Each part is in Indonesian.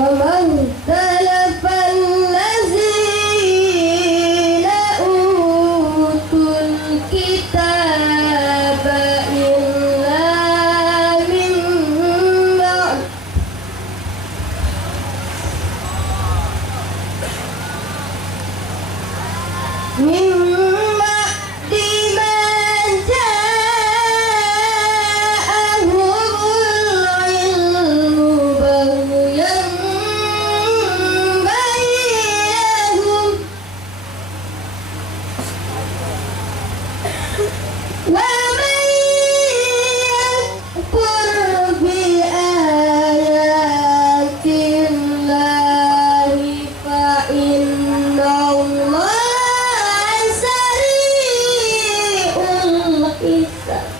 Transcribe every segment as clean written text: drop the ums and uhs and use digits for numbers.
وما اختلف الذين أوتوا الكتاب إلا من بعد ما جاءهم العلم بغيا بينهم ومن يكفر بآيات الله فإن الله سريع الحساب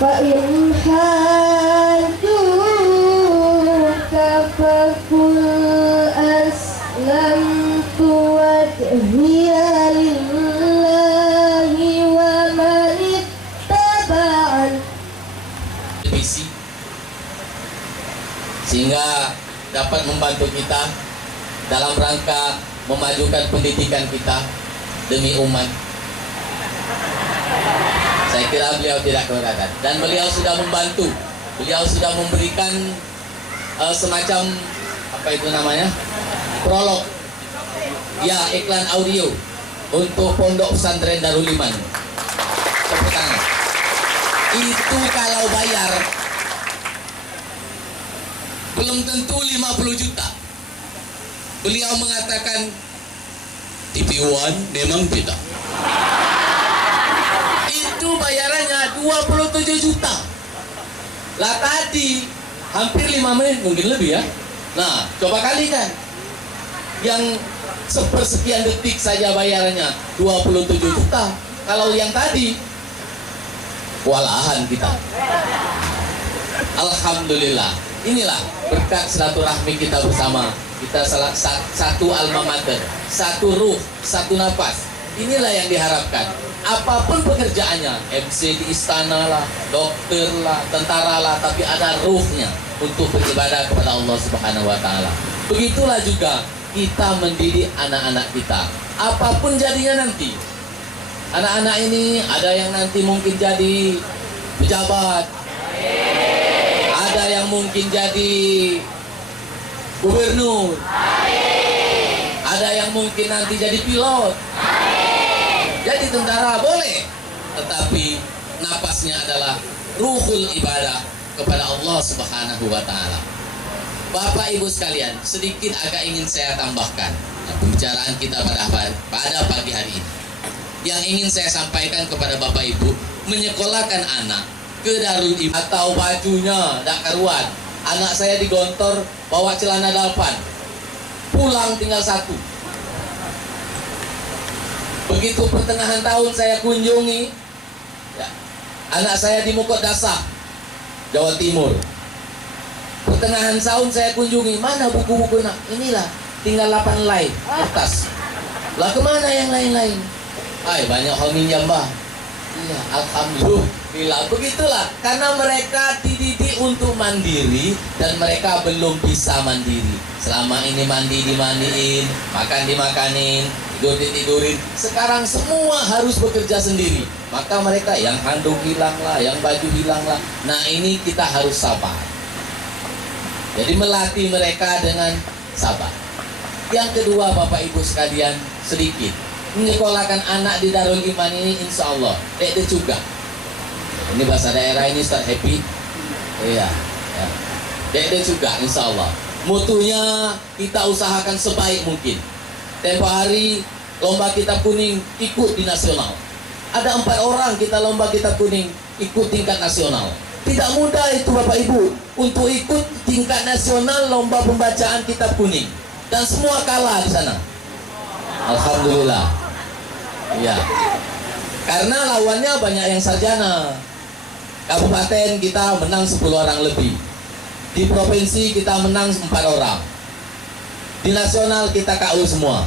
فإن حاجوك فقل أسلمت وجهي لله ومن اتبعني visi sehingga dapat membantu kita dalam rangka memajukan pendidikan kita demi umat. Saya kira beliau tidak keberatan dan beliau sudah membantu, beliau sudah memberikan semacam apa itu namanya, prolog ya, iklan audio untuk Pondok Pesantren Darul Iman. Tepuk tangan. Itu kalau bayar belum tentu 50 juta. Beliau mengatakan TV One memang beda. Itu bayarannya 27 juta. Lah tadi hampir 5 menit, mungkin lebih ya. Nah, coba kalikan. Yang sepersekian detik saja bayarannya 27 juta. Kalau yang tadi kewalahan kita. Alhamdulillah. Inilah berkat silaturahmi kita bersama. Kita satu alma mater, satu ruh, satu nafas. Inilah yang diharapkan. Apapun pekerjaannya, MC di istana lah, dokter lah, tentara lah, tapi ada ruhnya untuk beribadah kepada Allah Subhanahu wa taala. Begitulah juga kita mendidik anak-anak kita. Apapun jadinya nanti. Anak-anak ini ada yang nanti mungkin jadi pejabat, ada yang mungkin jadi gubernur, ada yang mungkin nanti jadi pilot, jadi tentara boleh, tetapi napasnya adalah ruhul ibadah kepada Allah Subhanahu wa taala. Bapak Ibu sekalian, sedikit agak ingin saya tambahkan pembicaraan kita pada pagi hari ini. Yang ingin saya sampaikan kepada Bapak Ibu, menyekolahkan anak ke Darul Iman atau bajunya tak karuan. Anak saya digontor bawa celana dalpan, pulang tinggal satu. Begitu pertengahan tahun saya kunjungi ya, anak saya di Mukot Dasar, Jawa Timur. Pertengahan tahun saya kunjungi, mana buku-buku nak? Inilah, tinggal 8 helai kertas. Lah kemana yang lain-lain? Ay, banyak orang minjam bah. Iya, alhamdulillah. Begitulah, karena mereka dididik untuk mandiri dan mereka belum bisa mandiri. Selama ini mandi dimandiin, makan dimakanin, tidur ditidurin. Sekarang semua harus bekerja sendiri. Maka mereka yang handuk hilang lah, yang baju hilang lah. Nah, ini kita harus sabar. Jadi melatih mereka dengan sabar. Yang kedua, Bapak Ibu sekalian, sedikit menyekolahkan anak di Darul Iman ini, insya Allah dek juga. Ini bahasa daerah ini Ustaz Happy. Iya, ya. Dek juga, insya Allah. Mutunya kita usahakan sebaik mungkin. Tempo hari lomba kitab kuning ikut di nasional. Ada 4 orang kita lomba kitab kuning ikut tingkat nasional. Tidak mudah itu Bapak Ibu untuk ikut tingkat nasional lomba pembacaan kitab kuning. Dan semua kalah di sana. Alhamdulillah. Ya. Karena lawannya banyak yang sarjana. Kabupaten kita menang 10 orang lebih. Di provinsi kita menang 4 orang. Di nasional kita KU semua.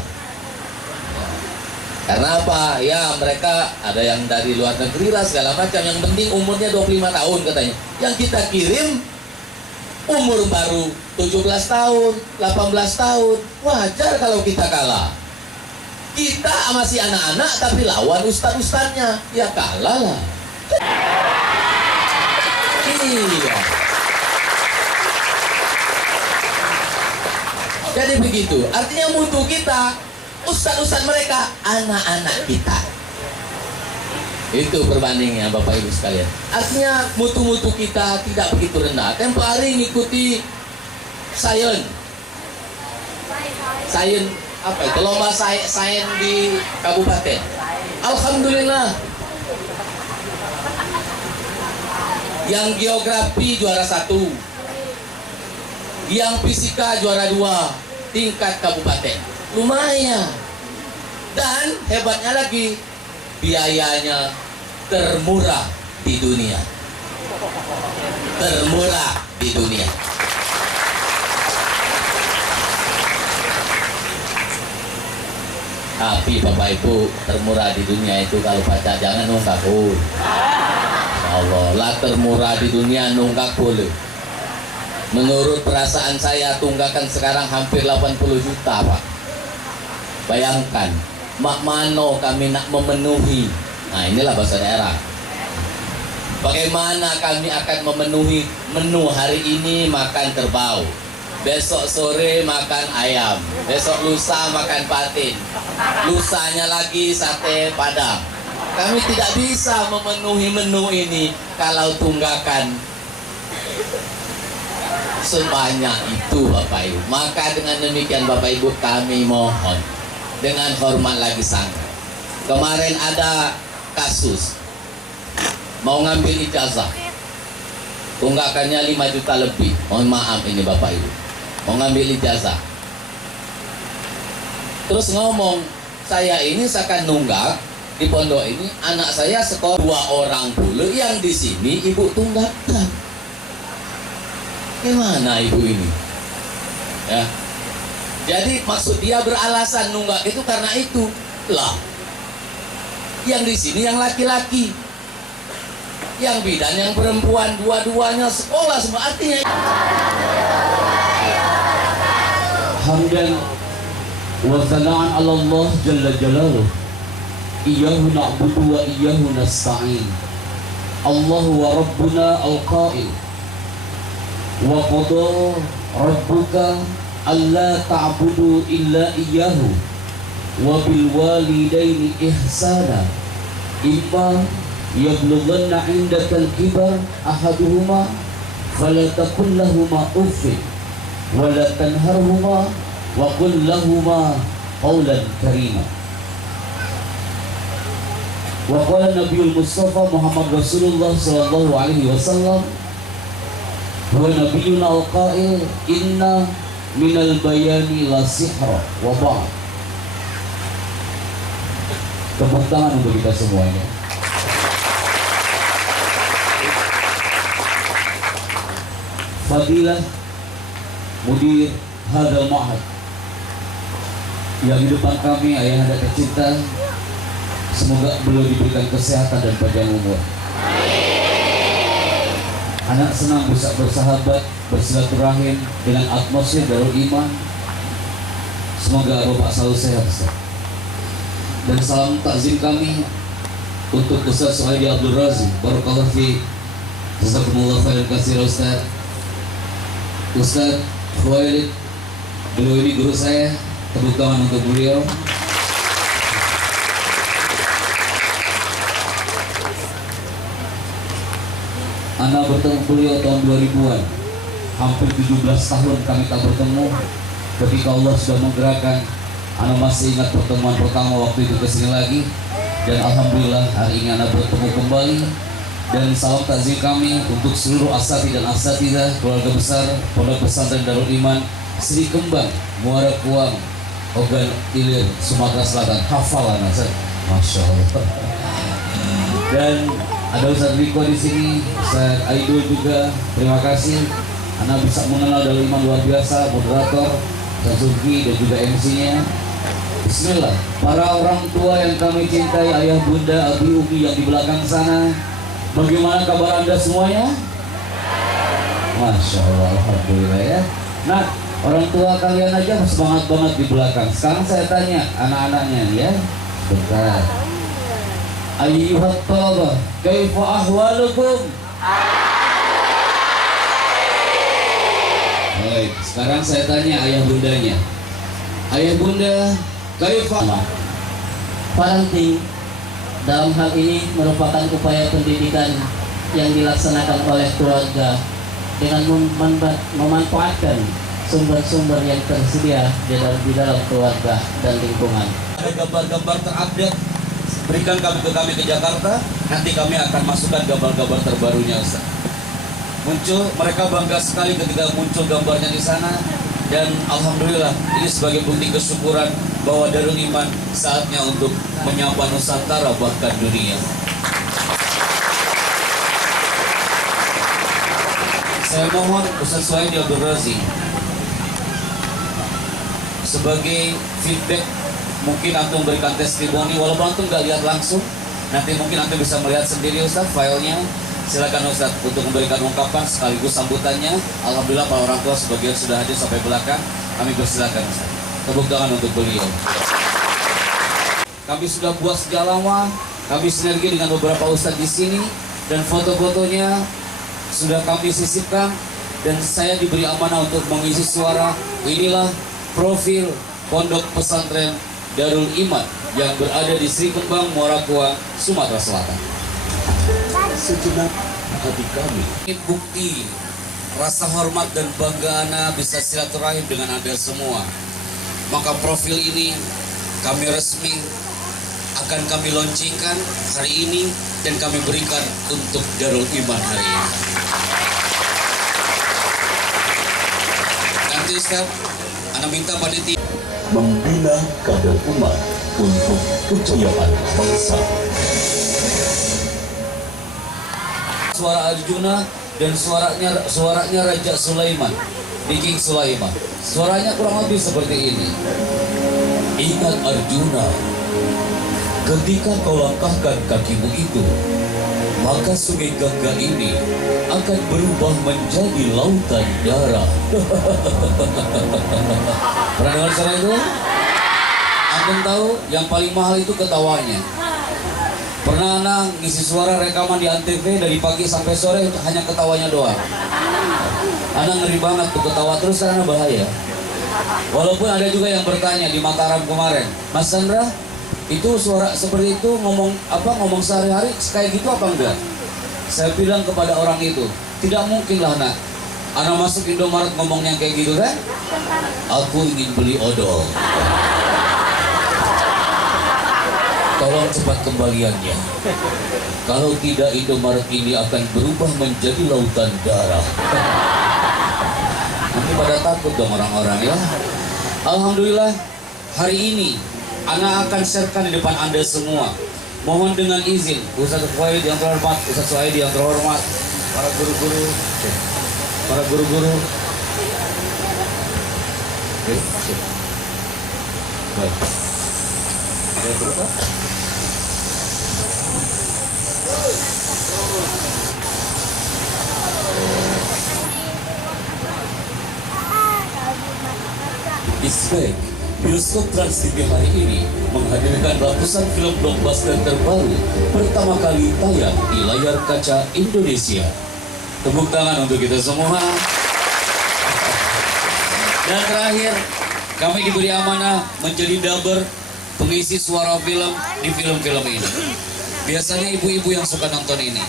Karena apa? Ya mereka ada yang dari luar negeri lah segala macam. Yang penting umurnya 25 tahun katanya. Yang kita kirim umur baru 17 tahun, 18 tahun. Wajar kalau kita kalah. Kita masih anak-anak tapi lawan ustad-ustadnya. Ya kalah lah. Iya. Jadi begitu. Artinya mutu kita, ustad-ustad mereka, anak-anak kita. Itu perbandingnya Bapak Ibu sekalian. Artinya mutu-mutu kita tidak begitu rendah. Tempo hari ngikuti sains apa itu? Lomba sains di kabupaten. Alhamdulillah. Yang geografi juara 1, yang fisika juara 2 tingkat kabupaten. Lumayan. Dan hebatnya lagi, biayanya termurah di dunia. Termurah di dunia. Tapi Bapak Ibu, termurah di dunia itu kalau baca jangan nunggak. Allah, lah termurah di dunia nunggak boleh. Menurut perasaan saya tunggakan sekarang hampir 80 juta Pak. Bayangkan, mak mano kami nak memenuhi. Nah inilah bahasa daerah. Bagaimana kami akan memenuhi menu hari ini makan kerbau, besok sore makan ayam, besok lusa makan patin, lusanya lagi sate padang. Kami tidak bisa memenuhi menu ini kalau tunggakan sebanyak itu Bapak Ibu. Maka dengan demikian Bapak Ibu kami mohon dengan hormat lagi sangat. Kemarin ada kasus mau ngambil ijazah, tunggakannya 5 juta lebih. Mohon maaf ini Bapak Ibu, mau ngambil ijazah. Terus ngomong, saya ini seakan nunggak di pondok ini, anak saya sekolah 2 orang pula yang di sini ibu tunggakan. Gimana ibu ini? Ya. Jadi maksud dia beralasan nunggak itu karena itu lah. Yang di sini yang laki-laki, yang bidan, yang perempuan, dua-duanya sekolah semua. Artinya hamdan wa sana'an 'ala Allah jalla jalaluh. Iyyahu na'budu wa iyyahu nasta'in. Allahu wa rabbuna al-qa'il. Wa qada rabbuka alla ta'budu illa iyyahu wa bil walidaini ihsana. Imma yablughanna 'indaka al-kibar ahaduhuma fala taqul lahumā uffin wa la tanharhumā wa qul lahumā qawlan karīmā. Wa qala Nabiul Mustafa Muhammad Rasulullah sallallahu alaihi wasallam wa nabiyyuna al-qa'il inna minal bayani la sihra wa ba'd. Tepuk tangan untuk kita semuanya. Fadilah Mudir Hadal Ma'had, yang di depan kami ayahanda tercinta, semoga beliau diberikan kesehatan dan panjang umur. Anak senang bisa bersahabat, bersilaturahim dengan atmosfer Darul Iman. Semoga Bapak selalu sehat, Ustaz. Dan salam takzim kami untuk Ustaz Suhaidi Abdul Razi. Barakallahu fi. Jazakumullah khairan katsira Ustaz. Ustaz Khuwailid, beliau ini guru saya. Tepuk tangan untuk beliau. Ana bertemu beliau tahun 2000-an. Hampir 17 tahun kami tak bertemu. Ketika Allah sudah menggerakkan, Ana masih ingat pertemuan pertama waktu itu kesini lagi. Dan Alhamdulillah hari ini Ana bertemu kembali. Dan salam takzim kami untuk seluruh asati dan asatidah keluarga besar Pondok Pesantren Darul Iman Sri Kembang, Muara Kuang, Ogan Ilir, Sumatera Selatan. Hafal Ana, Masya Allah. Dan ada Ustaz Riko di sini, Ustaz Aidul juga. Terima kasih. Ana bisa mengenal Darul Iman luar biasa, moderator, Ustaz Zulki dan juga MC-nya. Bismillah. Para orang tua yang kami cintai, ayah, bunda, abi, umi yang di belakang sana, bagaimana kabar Anda semuanya? Masya Allah, Alhamdulillah ya. Nah, orang tua kalian aja semangat banget di belakang. Sekarang saya tanya anak-anaknya ya. Bentar. Ayyuhat talabah, kaifa ahwalukum? Baik, sekarang saya tanya ayah bundanya. Ayah bunda, kaifa? Parenting dalam hal ini merupakan upaya pendidikan yang dilaksanakan oleh keluarga dengan memanfaatkan sumber-sumber yang tersedia di dalam keluarga dan lingkungan. Ada gambar-gambar terupdate, berikan kami ke Jakarta, nanti kami akan masukkan gambar-gambar terbarunya, Ustaz. Mereka bangga sekali ketika muncul gambarnya di sana, dan alhamdulillah ini sebagai bukti kesyukuran bahwa Darul Iman saatnya untuk menyapa Nusantara bahkan dunia. Saya mohon Ustaz Suhaidi Abdul Razi sebagai feedback, mungkin antum berikan testimoni walaupun antum gak lihat langsung, nanti mungkin antum bisa melihat sendiri Ustaz filenya. Silakan Ustaz untuk memberikan ungkapan sekaligus sambutannya. Alhamdulillah para orang tua sebagian sudah hadir sampai belakang. Kami persilakan Ustaz. Tepuk tangan untuk beliau. Kami sudah buat sejak lama. Kami sinergi dengan beberapa Ustaz di sini dan foto-fotonya sudah kami sisipkan, dan saya diberi amanah untuk mengisi suara. Inilah profil Pondok Pesantren Darul Iman yang berada di Sri Kembang, Muara Kua, Sumatera Selatan. Sejenak hati kami, ini bukti rasa hormat dan bangga Ana bisa silaturahim dengan Anda semua. Maka profil ini kami resmi akan kami launchingkan hari ini dan kami berikan untuk Darul Iman hari ini. Nanti Ustaz, Ana minta panitia membina kader umat untuk kejayaan bangsa. Suara Arjuna dan suaranya Raja Sulaiman di King Sulaiman. Suaranya kurang lebih seperti ini. Ingat Arjuna, ketika kau langkahkan kakimu itu, maka sungai Gangga ini akan berubah menjadi lautan darah. Pernah dengar suara itu? Antum tahu yang paling mahal itu ketawanya. Pernah Ana ngisi suara rekaman di Antv dari pagi sampai sore hanya ketawanya doang. Ana ngeri banget tuh ketawa terus karena bahaya. Walaupun ada juga yang bertanya di Mataram kemarin, Mas Sandra, itu suara seperti itu ngomong sehari-hari kayak gitu apa enggak? Saya bilang kepada orang itu, tidak mungkin lah nak. Ana masuk Indomaret ngomongnya kayak gitu kan? Aku ingin beli odol. Tolong cepat kembaliannya. Kalau tidak, Indomaret ini akan berubah menjadi lautan darah. Nanti pada takut dong orang-orang ya. Alhamdulillah hari ini Ana akan sharekan di depan Anda semua. Mohon dengan izin Ustaz Suhaidi yang terhormat, Ustaz Suhaidi yang terhormat, para guru-guru. Baik. Ada berapa? Isbek, bioskop Trans TV hari ini menghadirkan ratusan film blockbuster terbaru pertama kali tayang di layar kaca Indonesia. Tepuk tangan untuk kita semua. Dan terakhir, kami diberi amanah menjadi dubber pengisi suara film di film-film ini. Biasanya ibu-ibu yang suka nonton ini.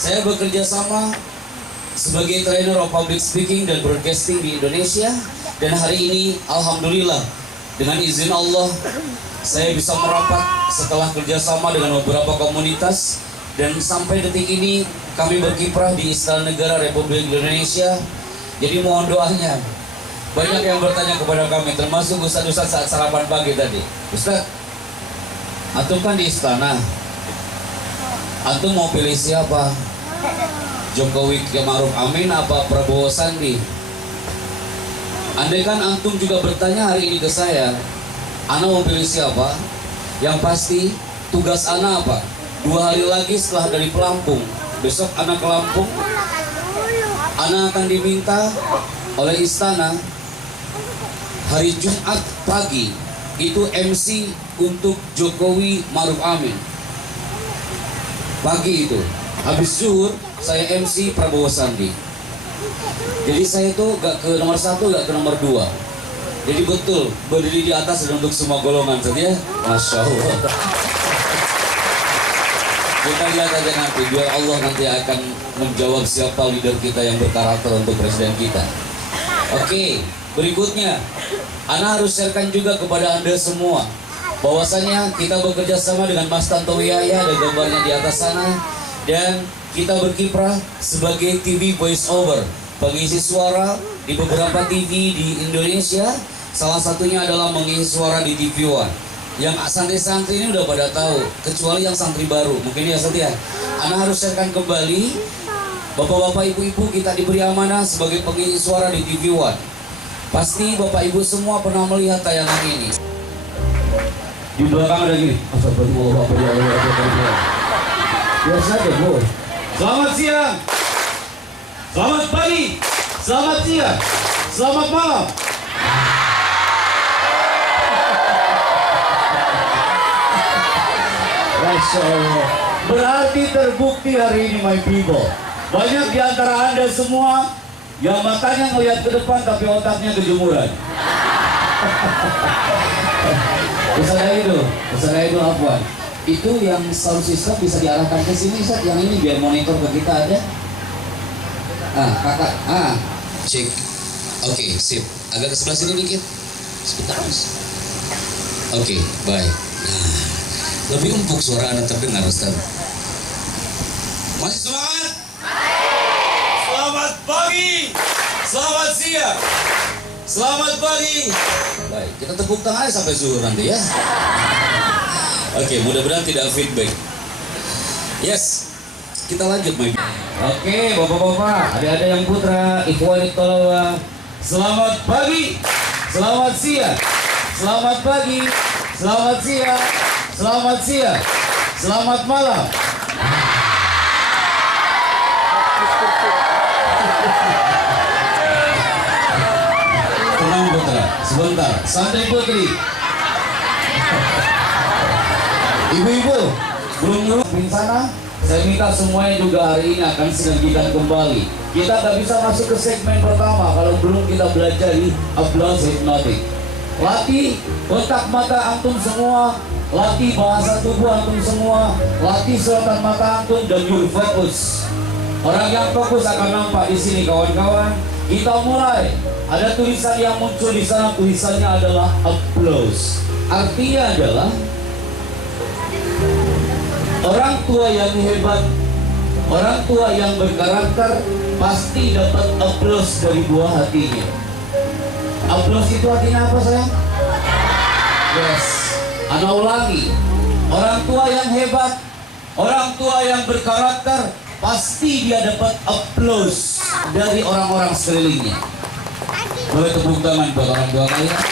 Saya bekerja sama sebagai trainer of public speaking dan broadcasting di Indonesia, dan hari ini alhamdulillah dengan izin Allah saya bisa merapat setelah kerjasama dengan beberapa komunitas, dan sampai detik ini kami berkiprah di Istana Negara Republik Indonesia. Jadi mohon doanya. Banyak yang bertanya kepada kami, termasuk Ustaz-Ustaz saat sarapan pagi tadi. Ustaz, antum kan di istana, antum mau pilih siapa? Jokowi Ma'ruf Amin apa Prabowo Sandi? Andaikan antum juga bertanya hari ini ke saya, ana mau pilih siapa? Yang pasti tugas ana apa? 2 hari lagi setelah dari Pelampung, besok ana ke Lampung, ana akan diminta oleh istana hari Jumat pagi itu MC untuk Jokowi Maruf Amin. Pagi itu, habis zuhur saya MC Prabowo Sandi. Jadi saya tuh gak ke nomor 1, gak ke nomor 2. Jadi betul berdiri di atas dan untuk semua golongan saja. Masya Allah. Kita lihat aja nanti, biar Allah nanti akan menjawab siapa leader kita yang berkarakter untuk presiden kita. Oke, berikutnya Ana harus sharekan juga kepada Anda semua bahwasanya kita bekerja sama dengan Mas Tantowi Yahya, ada gambarnya di atas sana, dan kita berkiprah sebagai TV voice over, pengisi suara di beberapa TV di Indonesia. Salah satunya adalah mengisi suara di TV One. Yang santri-santri ini udah pada tahu, kecuali yang santri baru. Mungkin ya Setia, Ana harus sharekan kembali. Bapak-bapak, ibu-ibu, kita diberi amanah sebagai pengisi suara di TV One. Pasti Bapak Ibu semua pernah melihat tayangan ini. Di belakang ada gini. Biasa aja, Bu. Selamat siang. Selamat pagi. Selamat siang. Selamat malam. Masya Allah. Berarti terbukti hari ini, my people. Banyak di antara Anda semua yang matanya ngelihat ke depan tapi otaknya kejemuran. Pesan itu apa? Itu yang sound system bisa diarahkan ke sini, Ustaz. Yang ini biar monitor ke kita ada. Kakak. Cek. Oke, sip. Agak ke sebelah sini dikit. Sebentar, Mas. Oke, baik. Nah, lebih empuk suara Anda terdengar, Ustaz. Masih semangat? Selamat pagi, selamat siang, selamat pagi. Baik, kita tepuk tangan sampai zuhur nanti ya. Oke, mudah-mudahan tidak feedback. Yes, kita lanjut, my. Oke, bapak-bapak, adik-adik yang putra, ikhwani tolong. Selamat pagi, selamat siang, selamat pagi, selamat siang, selamat siang, selamat malam. Tenang putra, sebentar. Santai putri. Ibu-ibu, belum di sana. Saya minta semuanya juga hari ini akan sinergikan kembali. Kita tak bisa masuk ke segmen pertama kalau belum kita belajar di applause hypnotic. Latih kontak mata antum semua, latih bahasa tubuh antum semua, latih sorotan mata antum dan your focus. Orang yang fokus akan nampak di sini, kawan-kawan. Kita mulai. Ada tulisan yang muncul di sana, tulisannya adalah applause. Artinya adalah orang tua yang hebat, orang tua yang berkarakter pasti dapat applause dari buah hatinya. Applause itu artinya apa, sayang? Yes. Ana ulangi. Orang tua yang hebat, orang tua yang berkarakter pasti dia dapat applause dari orang-orang sekelilingnya. Boleh tepuk tangan buat orang tua kalian.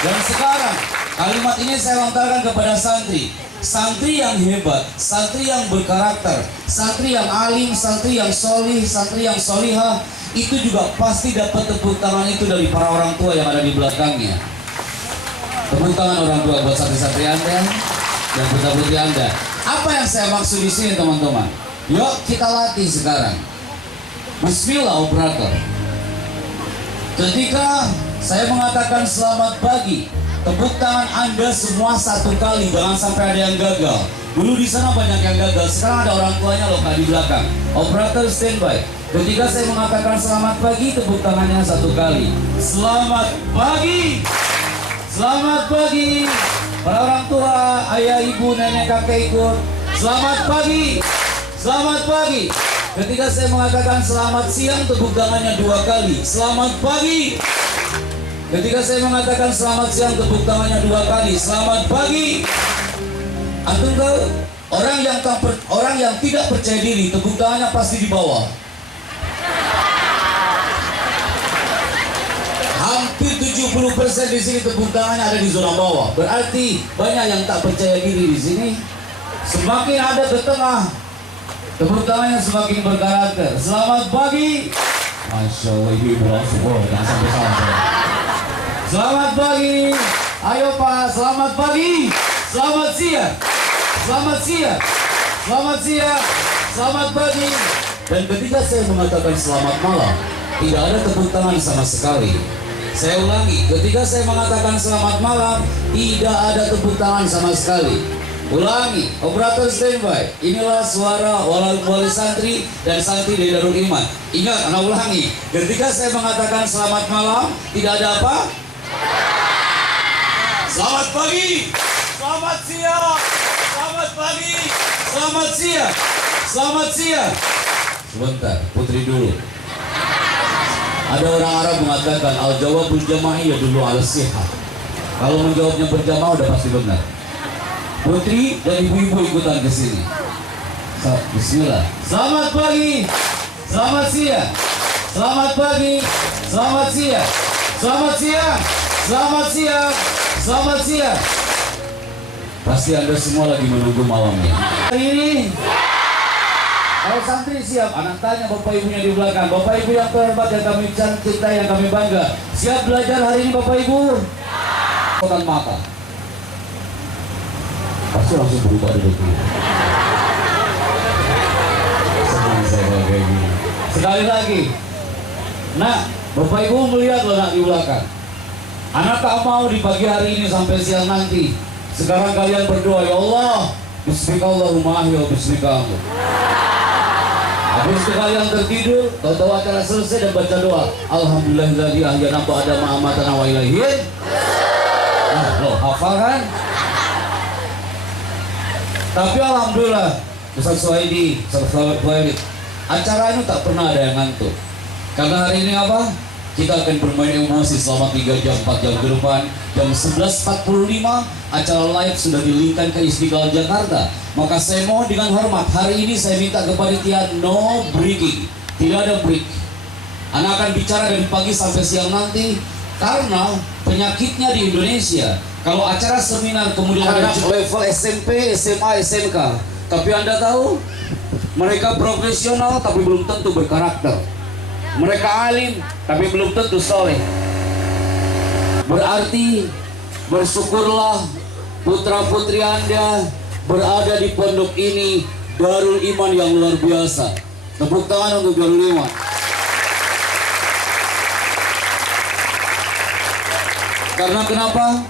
Dan sekarang kalimat ini saya lontarkan kepada santri. Santri yang hebat, santri yang berkarakter, santri yang alim, santri yang solih, santri yang solihah, itu juga pasti dapat tepuk tangan itu dari para orang tua yang ada di belakangnya. Tepuk tangan orang tua buat santri-santri Anda dan putra-putri Anda. Apa yang saya maksud di sini, teman-teman? Yuk kita latih sekarang. Bismillah, operator. Ketika saya mengatakan selamat pagi, tepuk tangan Anda semua 1 kali, jangan sampai ada yang gagal. Dulu di sana banyak yang gagal, sekarang ada orang tuanya loh di belakang. Operator standby. Ketika saya mengatakan selamat pagi, tepuk tangannya 1 kali. Selamat pagi. Selamat pagi. Para orang tua, ayah, ibu, nenek, kakek ikut. Selamat pagi. Selamat pagi. Ketika saya mengatakan selamat siang, tepuk tangannya 2 kali. Selamat pagi. Ketika saya mengatakan selamat siang, tepuk tangannya 2 kali. Selamat pagi. Antum tahu, orang yang tidak percaya diri, tepuk tangannya pasti di bawah. Hampir 70% di sini tepuk tangannya ada di zona bawah. Berarti banyak yang tak percaya diri di sini. Semakin ada ke tengah, tepuk tangannya semakin berkarakter. Selamat pagi. Masya Allah, ibu langsung jangan sampai salah. Selamat pagi. Ayo Pak, selamat pagi. Selamat siang. Selamat siang. Selamat siang. Selamat pagi. Dan ketika saya mengatakan selamat malam, tidak ada tepuk tangan sama sekali. Saya ulangi, ketika saya mengatakan selamat malam, tidak ada tepuk tangan sama sekali. Ulangi, operator standby. Inilah suara wali santri dan santri dari Darul Iman. Ingat, anak ulangi, ketika saya mengatakan selamat malam, tidak ada apa? Selamat pagi, selamat siang, selamat pagi, selamat siang, selamat siang. Sebentar, putri dulu. Ada orang Arab mengatakan al-jawabul jama'iyah dulu al-sihah. Kalau menjawabnya berjamaah udah pasti benar. Putri dan ibu-ibu ikutan ke sini. Bismillah. Selamat pagi. Selamat siang. Selamat pagi. Selamat siang. Selamat siang. Selamat siang. Selamat siang. Pasti Anda semua lagi menunggu malamnya. Hari ini kalau santri siap, anak tanya bapak ibunya di belakang. Bapak ibu yang terhormat yang kami cintai, yang kami bangga, siap belajar hari ini bapak ibu? Kotan mata. Pasti langsung berubah dulu. Senang saya kalau kayak gini. Sekali lagi. Nah, bapak ibu melihat loh nak di belakang. Anak tak mau di pagi hari ini sampai siang nanti. Sekarang kalian berdoa, ya Allah, Bismillahirrahmanirrahim, ya Bismillah. Habis itu kalian tertidur, tahu-tahu acara selesai dan baca doa. Alhamdulillahilladzi ahyana ba'da ma amatana wa ilaihi. Nah, loh, hafal kan? Tapi alhamdulillah, Ustaz Suhaidi, Ustaz Suhaidi, acara ini tak pernah ada yang ngantuk. Karena hari ini apa? Kita akan bermain emosi selama 3 jam, 4 jam ke depan. Jam 11.45 acara live sudah dilingkan ke Istiqlal Jakarta. Maka saya mohon dengan hormat, hari ini saya minta kepada panitia no breaking. Tidak ada break. Anak akan bicara dari pagi sampai siang nanti. Karena penyakitnya di Indonesia, kalau acara seminar kemudian anak level SMP, SMA, SMK, tapi Anda tahu mereka profesional tapi belum tentu berkarakter. Mereka alim tapi belum tentu soleh. Berarti bersyukurlah putra putri Anda berada di pondok ini, Darul Iman yang luar biasa. Tepuk tangan untuk Darul Iman. Karena kenapa?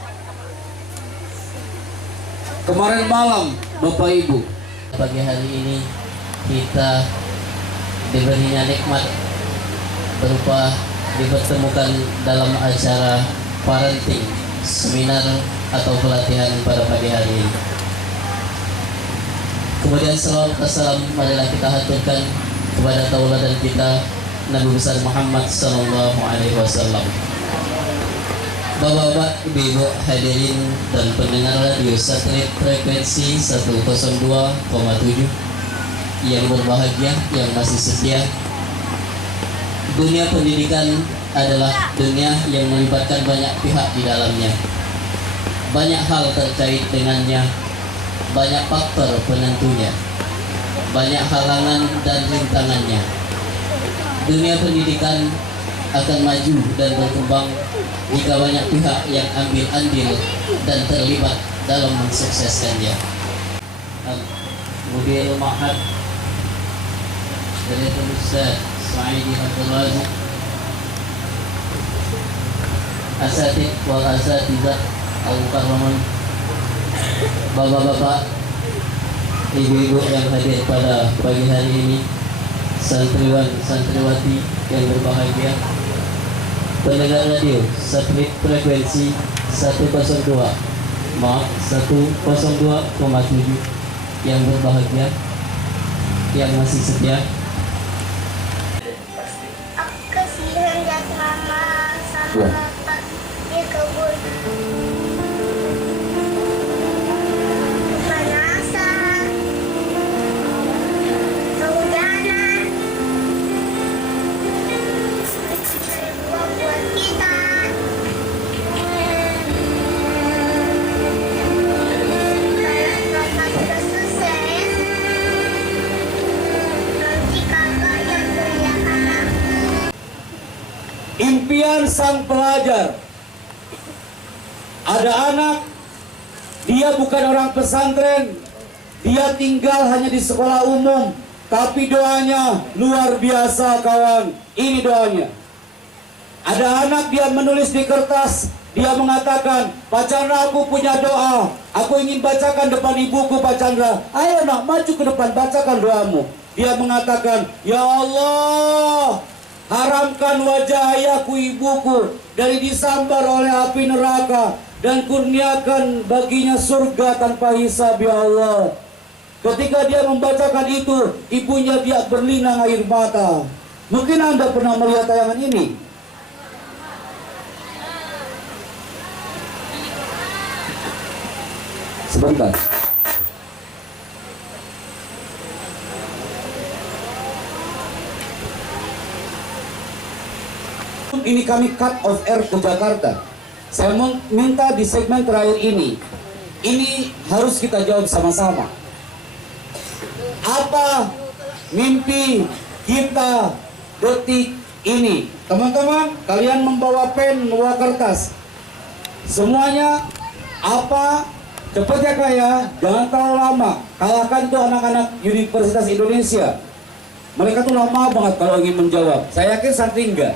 Kemarin malam Bapak Ibu, Pagi hari ini kita diberinya nikmat berupa dipertemukan dalam acara parenting seminar atau pelatihan pada pagi hari ini. Kemudian salawat wassalam marilah kita haturkan kepada tauladan kita Nabi besar Muhammad sallallahu alaihi wasallam. Bapak-bapak, ibu-ibu hadirin dan pendengar radio satelit frekuensi 102,7 yang berbahagia, yang masih setia. Dunia pendidikan adalah dunia yang melibatkan banyak pihak di dalamnya. Banyak hal terkait dengannya, banyak faktor penentunya, banyak halangan dan rintangannya. Dunia pendidikan akan maju dan berkembang jika banyak pihak yang ambil andil dan terlibat dalam mensukseskannya. Mudir Ma'had dari Ustaz Suhaidi Abdul Aziz, asatid wal asatizah al-mukarramun, bapak-bapak, ibu-ibu yang hadir pada pagi hari ini, santriwan santriwati yang berbahagia, pendengar radio satelit frekuensi 102,7 yang berbahagia, yang masih setia. Kasihan lihat mama sama bapak di kebun. Kepanasan, kehujanan, buat kita. impian sang pelajar. Ada anak, dia bukan orang pesantren, dia tinggal hanya di sekolah umum, tapi doanya luar biasa kawan. Ini doanya. Ada anak, dia menulis di kertas, dia mengatakan, Pak Chandra, aku punya doa, aku ingin bacakan depan ibuku. Pak Chandra, ayo nak, maju ke depan, bacakan doamu. Dia mengatakan, ya Allah, haramkan wajah ayahku ibuku dari disambar oleh api neraka, dan kurniakan baginya surga tanpa hisab, ya Allah. Ketika dia membacakan itu, ibunya dia berlinang air mata. Mungkin Anda pernah melihat tayangan ini. Sebentar. Ini kami cut off air ke Jakarta. Saya minta di segmen terakhir ini harus kita jawab sama-sama. Apa mimpi kita detik ini? Teman-teman, kalian membawa pen, membawa kertas. Semuanya apa? Cepat ya Kak ya, jangan terlalu lama. Kalahkan tuh anak-anak Universitas Indonesia. Mereka tuh lama banget kalau ingin menjawab. Saya yakin santri enggak.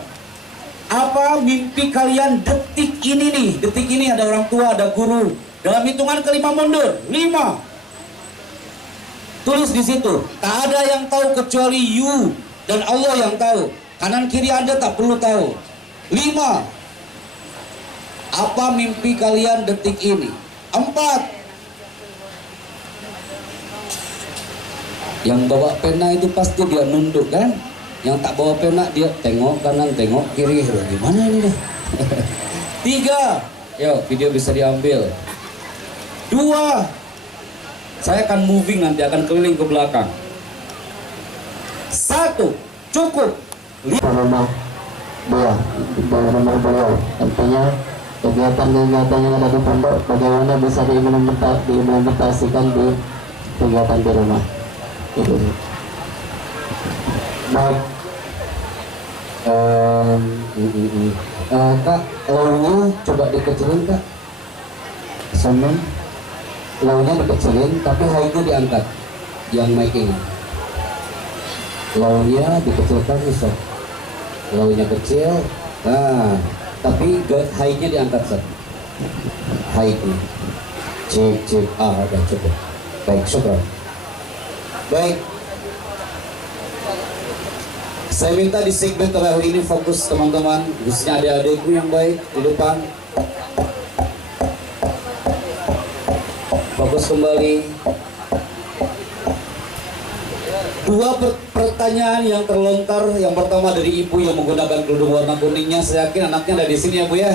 Apa mimpi kalian detik ini nih? Detik ini ada orang tua, ada guru. Dalam hitungan kelima mundur. 5. Tulis di situ. Tak ada yang tahu kecuali you dan Allah yang tahu. Kanan kiri Anda tak perlu tahu. 5. Apa mimpi kalian detik ini? 4. Yang bawa pena itu pasti dia nunduk kan? Yang tak bawa pena dia tengok kanan, tengok kiri. Gimana ini dah? 3. Yo, video bisa diambil. 2. Saya akan moving nanti, akan keliling ke belakang. 1. Cukup. Rumah buah dalam rumah beliau. Artinya kegiatan-kegiatan yang ada di pondok bagaimana bisa diimplementasikan di kegiatan di rumah. Itu. Baik. Kak, launya coba dikecilin Kak. Semen. Launya dikecilin, tapi high-nya diangkat. Yang making. Launya dikecilkan bisa. Launya kecil. Nah, tapi high-nya diangkat Sat. High-nya. Cek. Udah cukup. Baik, syukur. Baik. Saya minta di segmen terakhir ini fokus teman-teman, khususnya adik-adikku yang baik di depan. Fokus kembali. 2 pertanyaan yang terlontar. Yang pertama dari ibu yang menggunakan kerudung warna kuningnya. Saya yakin anaknya ada di sini ya Bu ya.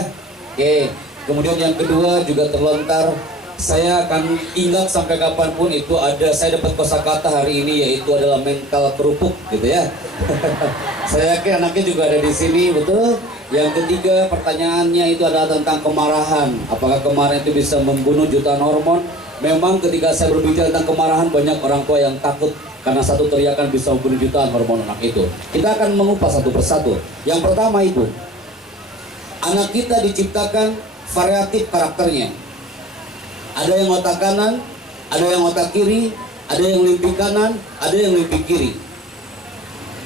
Oke. Kemudian yang kedua juga terlontar. Saya akan ingat sampai kapanpun itu ada. Saya dapat kosakata hari ini yaitu adalah mental kerupuk gitu ya. Saya yakin anaknya juga ada di sini, betul. Yang ketiga pertanyaannya itu adalah tentang kemarahan. Apakah kemarahan itu bisa membunuh jutaan hormon? Memang ketika saya berbicara tentang kemarahan banyak orang tua yang takut karena satu teriakan bisa membunuh jutaan hormon anak itu. Kita akan mengupas satu persatu. Yang pertama itu, anak kita diciptakan variatif karakternya. Ada yang otak kanan, ada yang otak kiri, ada yang limpih kanan, ada yang limpih kiri.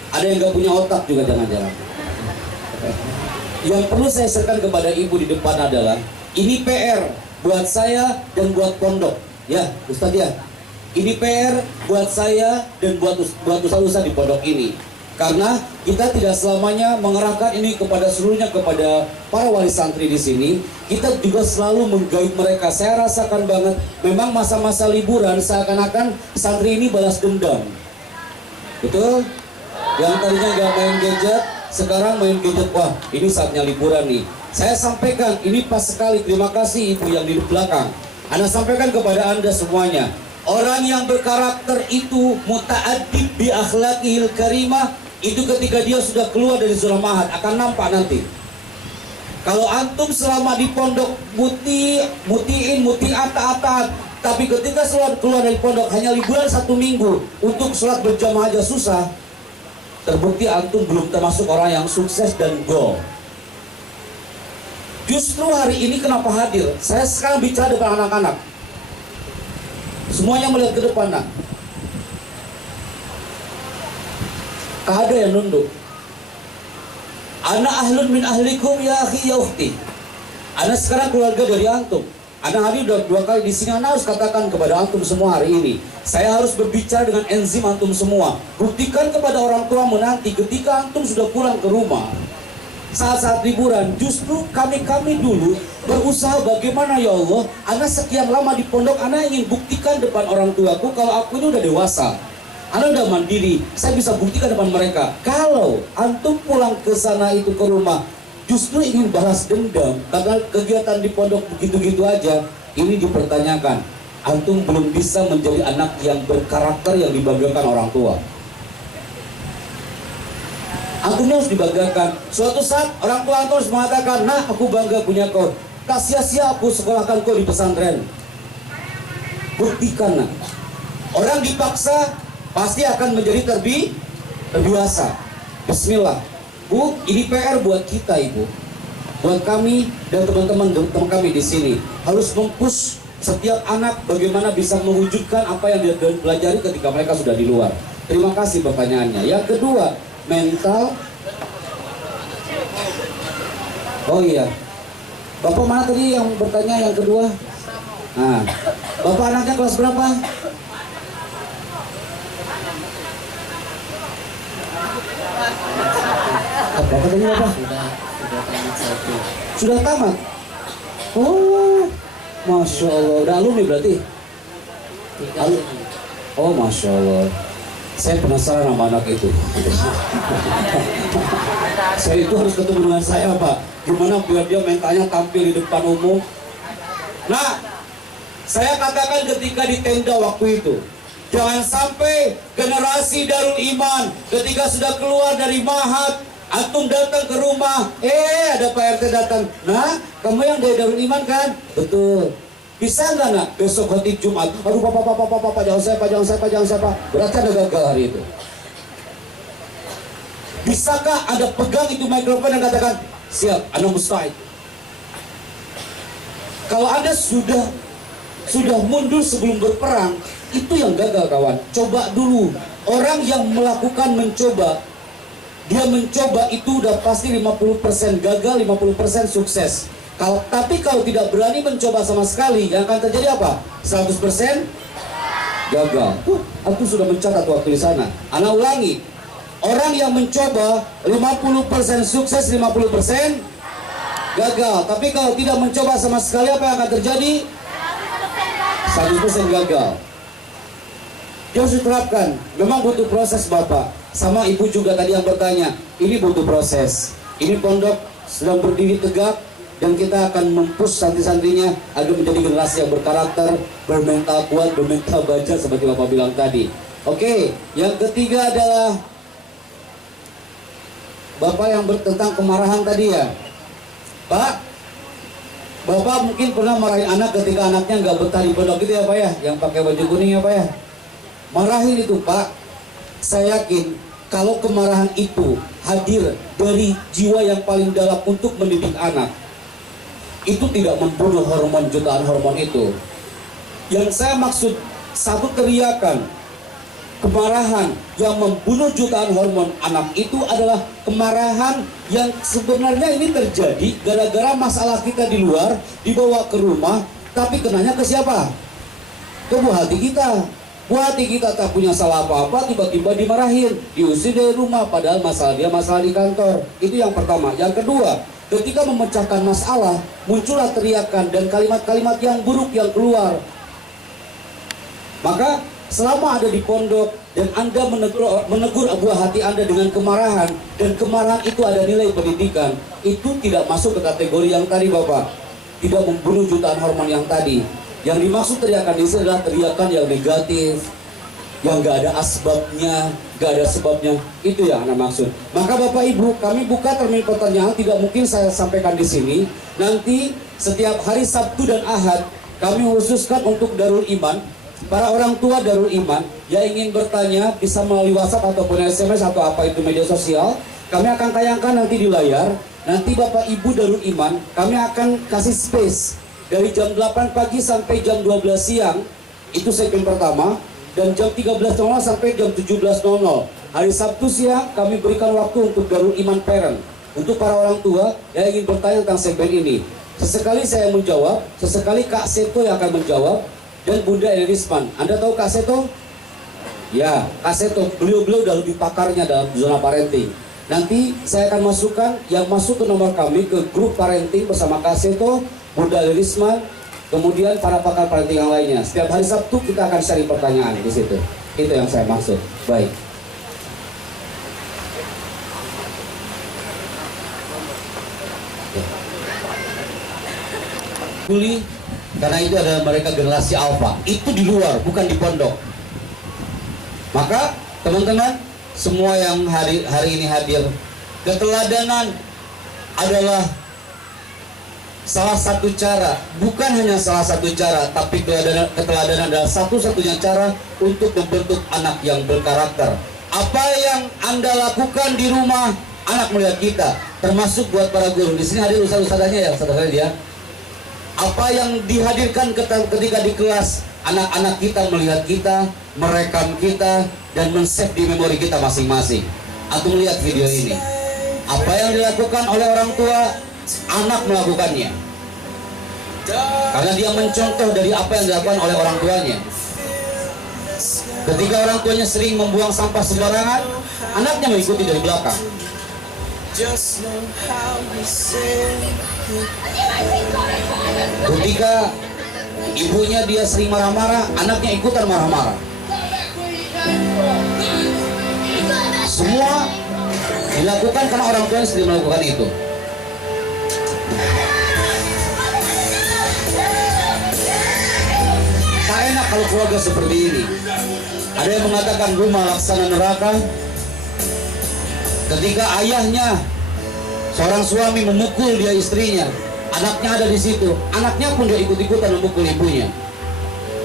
Ada yang gak punya otak juga jangan-jangan. Yang perlu saya serukan kepada ibu di depan adalah ini PR buat saya dan buat pondok. Ya, Ustadz ya. Ini PR buat saya dan buat usaha-usaha di pondok ini. Karena kita tidak selamanya mengerahkan ini kepada seluruhnya kepada para wali santri di sini. Kita juga selalu menggait mereka. Saya rasakan banget memang masa-masa liburan seakan-akan santri ini balas dendam. Betul? Yang tadinya gak main gadget, sekarang main gadget. Wah, ini saatnya liburan nih. Saya sampaikan, ini pas sekali. Terima kasih ibu yang di belakang. Anda sampaikan kepada Anda semuanya. Orang yang berkarakter itu muta'addib bi akhlaqihil karimah. Itu ketika dia sudah keluar dari zona mahat akan nampak nanti. Kalau antum selama di pondok muti'at, tapi ketika keluar dari pondok hanya liburan 1 minggu untuk sholat berjamaah aja susah, terbukti antum belum termasuk orang yang sukses dan goal. Justru hari ini kenapa hadir? Saya sekarang bicara depan anak-anak. Semuanya melihat ke depan, nak. Tak ada yang nunduk. Ana ahlun min ahlikum ya akhi ya ukhti. Ana sekarang keluarga dari antum. Ana hari udah 2 kali di sini. Ana harus katakan kepada antum semua hari ini. Saya harus berbicara dengan enzim antum semua. Buktikan kepada orang tua menanti ketika antum sudah pulang ke rumah. Saat-saat liburan, justru kami dulu berusaha bagaimana ya Allah, ana sekian lama di pondok, ana ingin buktikan depan orang tuaku kalau aku ini udah dewasa, ana udah mandiri, saya bisa buktikan depan mereka. Kalau antum pulang ke sana itu ke rumah, justru ingin balas dendam karena kegiatan di pondok begitu-gitu aja, ini dipertanyakan. Antum belum bisa menjadi anak yang berkarakter yang dibanggakan orang tua. Antumnya harus dibanggakan. Suatu saat orang tua antum harus mengatakan, nah aku bangga punya kau. Tak sia-sia aku sekolahkan kau di pesantren. Buktikan, nah. Orang dipaksa pasti akan menjadi terbiasa. Bismillah. Bu, ini PR buat kita, Ibu. Buat kami dan teman-teman kami di sini. Harus mempush setiap anak bagaimana bisa mewujudkan apa yang dia pelajari ketika mereka sudah di luar. Terima kasih pertanyaannya. Yang kedua, mental. Oh iya, Bapak mana tadi yang bertanya yang kedua? Nah, Bapak anaknya kelas berapa? Bapak tadi berapa? Sudah tamat 1. Sudah tamat? Oh, Masya Allah, udah alumni berarti? 3 lagi. Oh, Masya Allah. Saya penasaran sama anak itu. Saya itu harus ketemu dengan saya, Pak. Gimana biar dia mentalnya tampil di depan umum. Nah, saya katakan ketika di tenda waktu itu, jangan sampai generasi Darul Iman ketika sudah keluar dari Mahat, antum datang ke rumah, ada Pak RT datang. Nah, kamu yang dari Darul Iman kan? Betul. Bisa nggak nak besok khotib Jumat? Aduh Pak, jangan saya Pak. Berarti ada gagal hari itu. Bisakah Anda pegang itu mikrofon dan katakan, siap, Anda mustahil. Kalau Anda sudah mundur sebelum berperang, itu yang gagal, kawan. Coba dulu. Orang yang melakukan mencoba, dia mencoba itu udah pasti 50% gagal, 50% sukses. Tapi kalau tidak berani mencoba sama sekali, yang akan terjadi apa? 100% gagal. Aku sudah mencatat waktu di sana. Ana ulangi, orang yang mencoba 50% sukses, 50% gagal. Tapi kalau tidak mencoba sama sekali, apa yang akan terjadi? 100% gagal. Dia harus diterapkan. Memang butuh proses, Bapak. Sama Ibu juga tadi yang bertanya, ini butuh proses. Ini pondok sedang berdiri tegak, dan kita akan mempush santri-santrinya agar menjadi generasi yang berkarakter, bermental kuat, bermental baja seperti Bapak bilang tadi. Oke, yang ketiga adalah Bapak yang tentang kemarahan tadi ya. Pak, Bapak mungkin pernah marahin anak ketika anaknya nggak betah di pondok itu ya Pak ya, yang pakai baju kuning ya Pak ya. Marahin itu Pak, saya yakin kalau kemarahan itu hadir dari jiwa yang paling dalam untuk mendidik anak, itu tidak membunuh hormon, jutaan hormon itu. Yang saya maksud, satu teriakan, kemarahan yang membunuh jutaan hormon anak itu adalah kemarahan yang sebenarnya ini terjadi gara-gara masalah kita di luar, dibawa ke rumah, tapi kenanya ke siapa? Ke buah hati kita. Buah hati kita tak punya salah apa-apa, tiba-tiba dimarahin, diusir dari rumah, padahal masalah dia masalah di kantor. Itu yang pertama. Yang kedua, ketika memecahkan masalah, muncullah teriakan dan kalimat-kalimat yang buruk yang keluar. Maka selama ada di pondok dan Anda menegur buah hati Anda dengan kemarahan, dan kemarahan itu ada nilai pendidikan, itu tidak masuk ke kategori yang tadi Bapak. Tidak membunuh jutaan hormon yang tadi. Yang dimaksud teriakan ini adalah teriakan yang negatif, yang gak ada asbabnya, gak ada sebabnya. Itu yang Anda maksud. Maka Bapak Ibu, kami buka termin pertanyaan, tidak mungkin saya sampaikan di sini. Nanti setiap hari Sabtu dan Ahad kami khususkan untuk Darul Iman. Para orang tua Darul Iman yang ingin bertanya bisa melalui WhatsApp ataupun SMS atau apa itu media sosial. kami akan tayangkan nanti di layar. Nanti Bapak Ibu Darul Iman, kami akan kasih space dari jam 8 pagi sampai jam 12 siang. Itu segmen pertama. Dan jam 13.00 sampai jam 17.00. Hari Sabtu siang kami berikan waktu untuk Darul Iman Parent. Untuk para orang tua yang ingin bertanya tentang segmen ini. Sesekali saya menjawab, sesekali Kak Seto yang akan menjawab, dan Bunda Elisman. Anda tahu Kak Seto? Ya, Kak Seto, beliau-beliau udah lebih pakarnya dalam zona parenting. Nanti saya akan masukkan yang masuk ke nomor kami ke grup parenting bersama Kak Seto, Bunda Elisman, kemudian para pakar parenting yang lainnya. Setiap hari Sabtu kita akan sharing pertanyaan di situ. Itu yang saya maksud. Baik. Kuli, karena itu adalah mereka generasi alfa. Itu di luar, bukan di pondok. Maka teman-teman semua yang hari ini hadir, keteladanan adalah salah satu cara, bukan hanya salah satu cara, tapi keteladanan adalah satu-satunya cara untuk membentuk anak yang berkarakter. Apa yang Anda lakukan di rumah, anak melihat kita, termasuk buat para guru. Di sini hadir ustaz-ustazanya ya, saudara dia. Apa yang dihadirkan ketika di kelas, anak-anak kita melihat kita, merekam kita, dan men-save di memori kita masing-masing. Antum lihat video ini. Apa yang dilakukan oleh orang tua, anak melakukannya. Karena dia mencontoh dari apa yang dilakukan oleh orang tuanya. Ketika orang tuanya sering membuang sampah sembarangan, anaknya mengikuti dari belakang. Ketika ibunya dia sering marah-marah, anaknya ikutan marah-marah. Semua dilakukan karena orang tuanya sendiri melakukan itu. Tak enak kalau keluarga seperti ini. Ada yang mengatakan rumah laksana neraka. Ketika ayahnya, seorang suami memukul dia istrinya, anaknya ada di situ, anaknya pun dia ikut-ikutan memukul ibunya.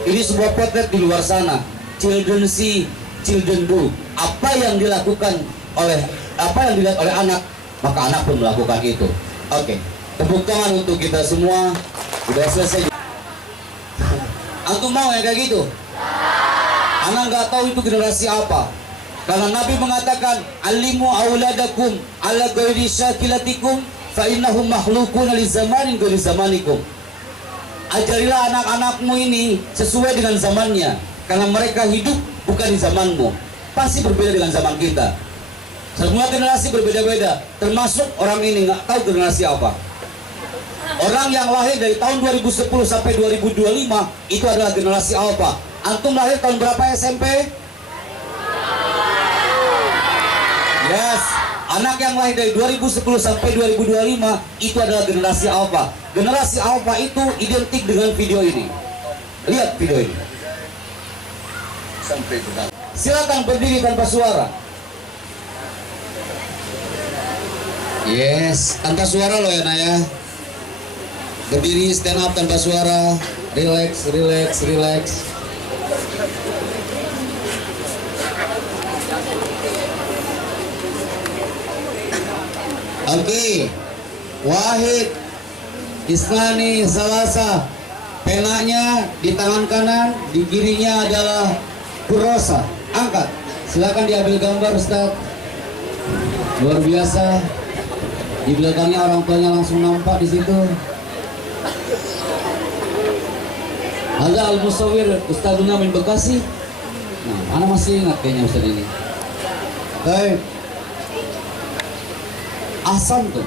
Ini sebuah potret di luar sana. Children see, children do. Apa yang dilakukan oleh, apa yang dilihat oleh anak, maka anak pun melakukan itu. Oke, tepuk tangan untuk kita semua. Udah selesai. Antum mau ya kayak gitu? Anak nggak tahu itu generasi apa. Karena Nabi mengatakan, alimu auladakum ala ghairi syakilatikum fa innahum makhluqun li zamanin ghairi zamanikum. Ajarilah anak-anakmu ini sesuai dengan zamannya, karena mereka hidup bukan di zamanmu. Pasti berbeda dengan zaman kita. Semua generasi berbeda-beda, termasuk orang ini nggak tahu generasi apa. Orang yang lahir dari tahun 2010 sampai 2025 itu adalah generasi alfa. Antum lahir tahun berapa SMP? Yes, anak yang lahir dari 2010 sampai 2025 itu adalah generasi alfa. Generasi alfa itu identik dengan video ini. Lihat video ini. Sampai benar. Silakan berdiri tanpa suara. Yes, tanpa suara loh ya Naya. Berdiri stand up tanpa suara. Relax, relax, relax. Oke. Wahid, Isnani, Salasa. Penanya di tangan kanan, di kirinya adalah Kurosa. Angkat. Silakan diambil gambar Ustaz. Luar biasa. Di belakangnya orang tuanya langsung nampak di situ. Ada Al-Musawir Ustaduna min Bekasi. Nah, ana masih ingat kayaknya Ustaz ini. Baik. Ahsan tuh.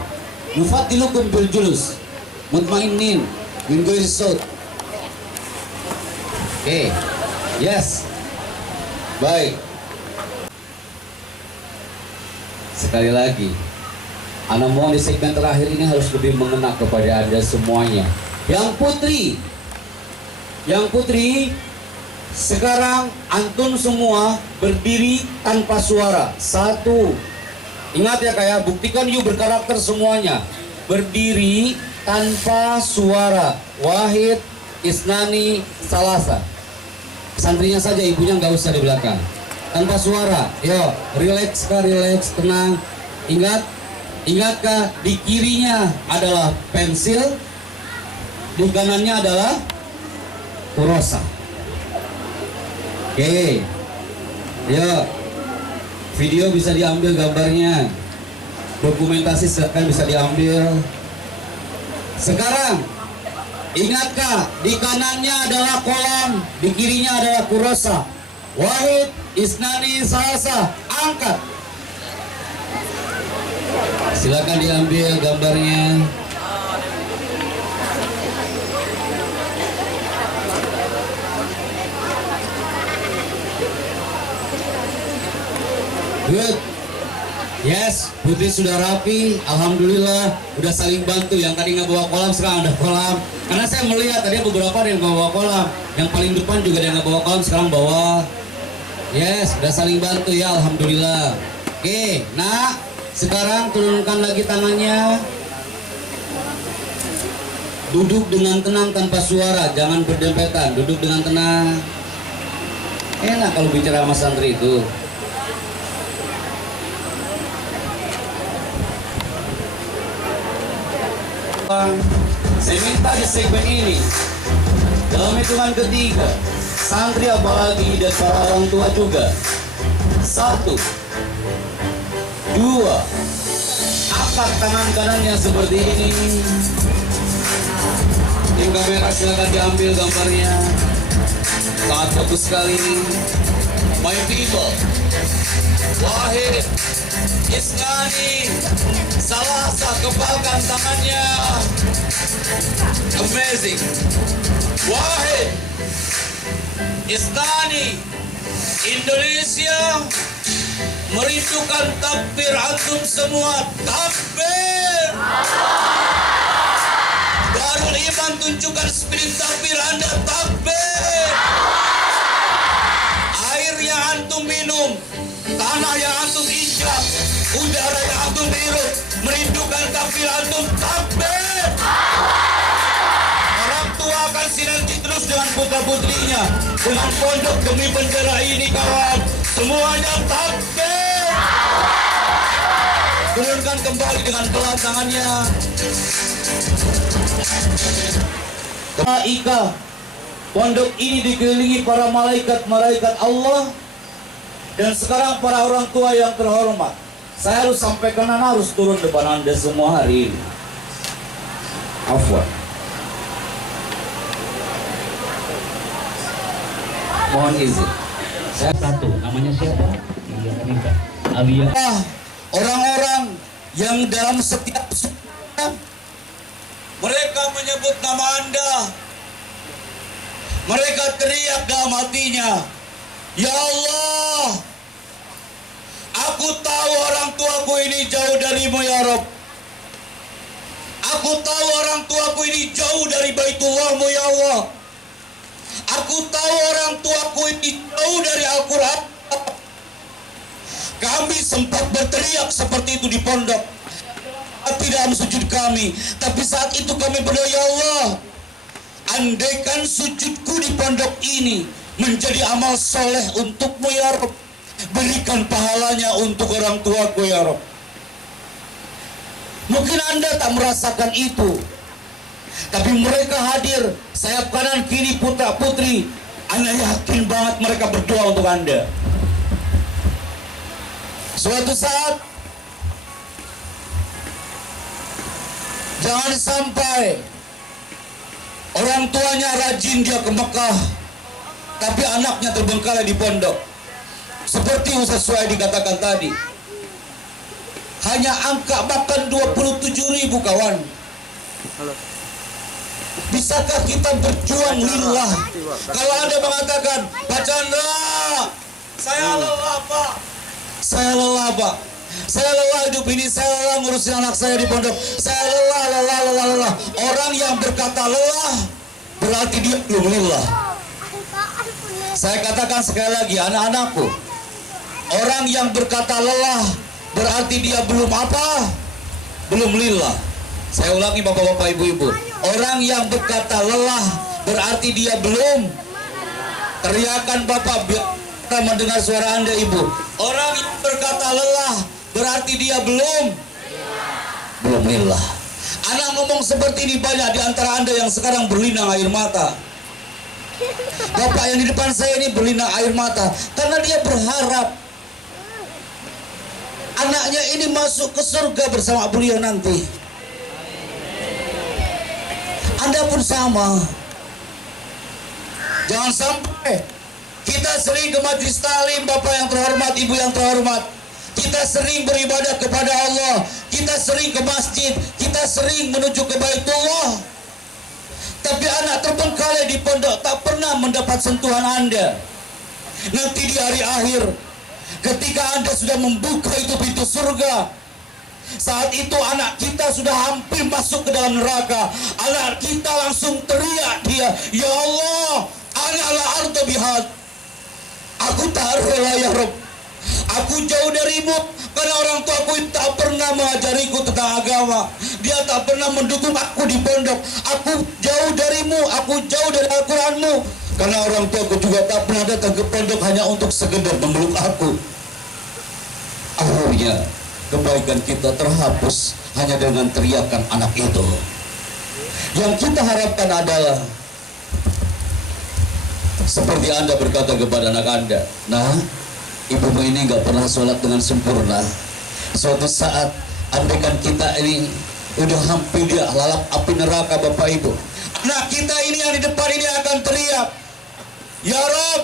Nufatilukum bil julus. Mutmainin min ghairi saut. Oke. Yes. Baik. Sekali lagi, ana mohon di segmen terakhir ini harus lebih mengena kepada Anda semuanya. Yang putri, sekarang antum semua berdiri tanpa suara. Satu. Ingat ya kayak buktikan you berkarakter semuanya. Berdiri tanpa suara. Wahid, Isnani, Salasa. Santrinya saja, ibunya nggak usah di belakang. Tanpa suara. Yo, relax, relax, tenang. Ingatkah di kirinya adalah pensil, di kanannya adalah kurosa. Oke. Ya. Video bisa diambil gambarnya. Dokumentasi silakan bisa diambil. Sekarang ingatkah di kanannya adalah kolam, di kirinya adalah kurosa. Wahid, isnani, salasa, angkat. Silakan diambil gambarnya. Good. Yes, putri sudah rapi. Alhamdulillah, udah saling bantu. Yang tadi nggak bawa kolam, sekarang ada kolam. Karena saya melihat tadi beberapa ada yang nggak bawa kolam. Yang paling depan juga ada yang nggak bawa kolam, sekarang bawa. Yes, udah saling bantu ya, alhamdulillah. Oke, nah sekarang turunkan lagi tangannya. Duduk dengan tenang tanpa suara, jangan berdempetan. Duduk dengan tenang. Enak kalau bicara sama santri itu. Saya minta di segmen ini dalam hitungan ketiga, santri apalagi dan para orang tua juga. 1, 2, angkat tangan kanannya seperti ini. Tim kamera silakan diambil gambarnya. Sangat bagus sekali. My people, Wahid, Isnani, Salasa, kepalkan tangannya. Amazing. Wahid, Isnani, Indonesia merindukan takbir antum semua. Takbir. Darul Iman tunjukkan spirit takbir Anda. Takbir. Air yang antum minum, tanah yang antum injak, udara yang antum hirup merindukan takbir antum. Takbir. Orang tua akan sinergi terus dengan putra-putrinya, dengan pondok demi bendera ini kawan. Semuanya takbir. Turunkan kembali dengan pelan tangannya. Malaika, pondok ini dikelilingi para malaikat-malaikat Allah. Dan sekarang para orang tua yang terhormat, saya harus sampaikan dan harus turun depan Anda semua hari ini. Afwan. Mohon izin. Saya satu, namanya siapa? Alia. Orang-orang yang dalam setiap sunnah mereka menyebut nama Anda. Mereka teriak dalam hatinya, ya Allah, aku tahu orang tuaku ini jauh darimu ya Rabb. Aku tahu orang tuaku ini jauh dari Baitullahmu ya Allah. Aku tahu orang tuaku ini jauh dari Al-Quran. Kami sempat berteriak seperti itu di pondok, tapi dalam sujud kami. Tapi saat itu kami berdoa, ya Allah, andaikan sujudku di pondok ini menjadi amal soleh untukmu ya Rabb, berikan pahalanya untuk orang tuaku ya Rabb. Mungkin Anda tak merasakan itu, tapi mereka hadir sayap kanan kiri putra putri. Anda yakin banget mereka berdoa untuk Anda. Suatu saat jangan sampai orang tuanya rajin dia ke Mekah, tapi anaknya terbengkalai di pondok. Seperti Ustaz Suhaid dikatakan tadi, hanya angka makan 27.000 kawan. Bisakah kita berjuang lillah? Kalau Anda mengatakan, Pak Chandra, saya lelah Pak, saya lelah Pak, saya lelah hidup ini, saya lelah ngurusin anak saya di pondok, saya lelah. Orang yang berkata lelah berarti dia belum lillah. Saya katakan sekali lagi, anak-anakku, orang yang berkata lelah berarti dia belum apa? Belum lillah. Saya ulangi bapak-bapak, ibu-ibu, orang yang berkata lelah berarti dia belum. Teriakan bapak biar kita mendengar suara Anda ibu. Orang yang berkata lelah Berarti dia belum lillah. Anak ngomong seperti ini banyak di antara Anda yang sekarang berlinang air mata. Bapak yang di depan saya ini berlinang air mata karena dia berharap anaknya ini masuk ke surga bersama beliau nanti. Anda pun sama. Jangan sampai kita sering ke majelis taklim, Bapak yang terhormat, Ibu yang terhormat. Kita sering beribadah kepada Allah, kita sering ke masjid, kita sering menuju ke Baitullah. Tapi anak terbengkalai di pondok tak pernah mendapat sentuhan Anda. Nanti di hari akhir, ketika Anda sudah membuka itu pintu surga, saat itu anak kita sudah hampir masuk ke dalam neraka. Anak kita langsung teriak dia, "Ya Allah, ana la arda bihad." Aku tak rela ya Rabb. Aku jauh darimu karena orang tuaku tak pernah mengajariku tentang agama. Dia tak pernah mendukung aku di pondok. Aku jauh darimu, aku jauh dari Al-Quranmu. Karena orang tuaku juga tak pernah datang ke pondok hanya untuk sekedar memeluk aku. Akhirnya kebaikan kita terhapus hanya dengan teriakan anak itu. Yang kita harapkan adalah seperti Anda berkata kepada anak Anda, "Nah, ibumu ini nggak pernah sholat dengan sempurna. Suatu saat, andaikan kita ini udah hampir dia lalap api neraka, Bapak Ibu. Anak kita ini yang di depan ini akan teriak, 'Ya Rabb,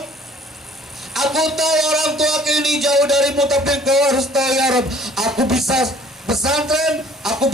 aku tahu orang tua ini jauh darimu, tapi Engkau harus tahu ya Rabb. Aku bisa pesantren, aku